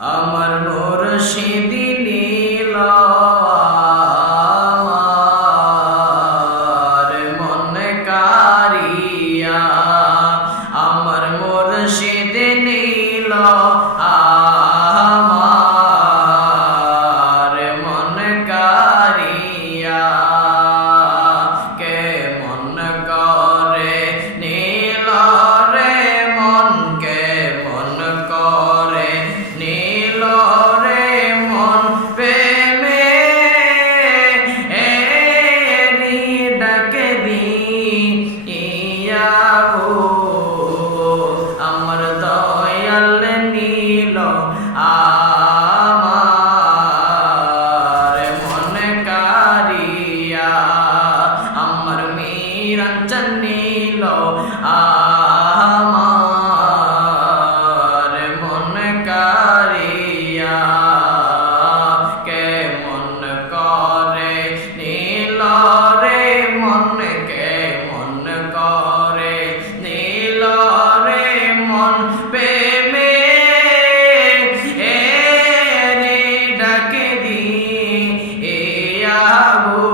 আমার মুর্শিদ নীল আমার মন কারিয়া, আমার মুর্শিদ নীল আমার মন কারিয়া, কে মন করে নীল রে মন, কে মন করে নীল রে মন প্রেমে এরি ডাকে দিয়া গো, আমার দয়াল নীল আমার মন কারিয়া, আমার নিরঞ্জন নীল আমার মন কারিয়া, কে মন করে নীল রে মন, কে মন করে নীল রে মন প্রেমে এরি ডাকে দিয়া গো।